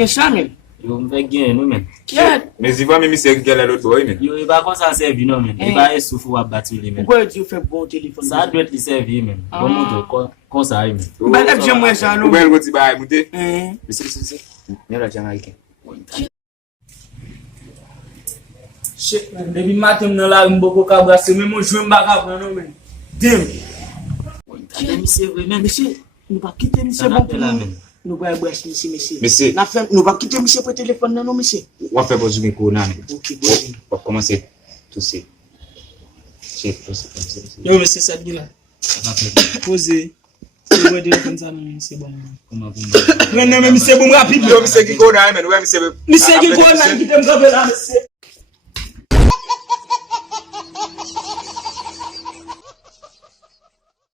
que chame. Yo me fais gagner nous men. Mais il va même c'est quel autre boy men. Yo il va comme ça servir non men. Il va souffrir à battre les men. Pourquoi tu fais bon téléphone? Ça doit être servir men. Bon moto comme ça men. Bah là j'aime moi ça non. Ou bel goti ba monter. Mais c'est. Ne la Jamaïcain. Depuis matin dans la mboko ka brasser même moi jouer mbaka non men. Dim. Monsieur vraiment Monsieur, nous pas quitter monsieur bon pour nous. Nous va brasser monsieur. Monsieur. La fin nous va quitter monsieur pour téléphone non monsieur. On fait besoin de ko nan. OK. On va commencer tout ça. Yo monsieur ça dit là. Posez. C'est vrai téléphone ça non c'est bon. Comment Non mais monsieur bon rapide Yo monsieur qui ko nan men, ouais monsieur. Monsieur qui ko nan qui t'aime là monsieur.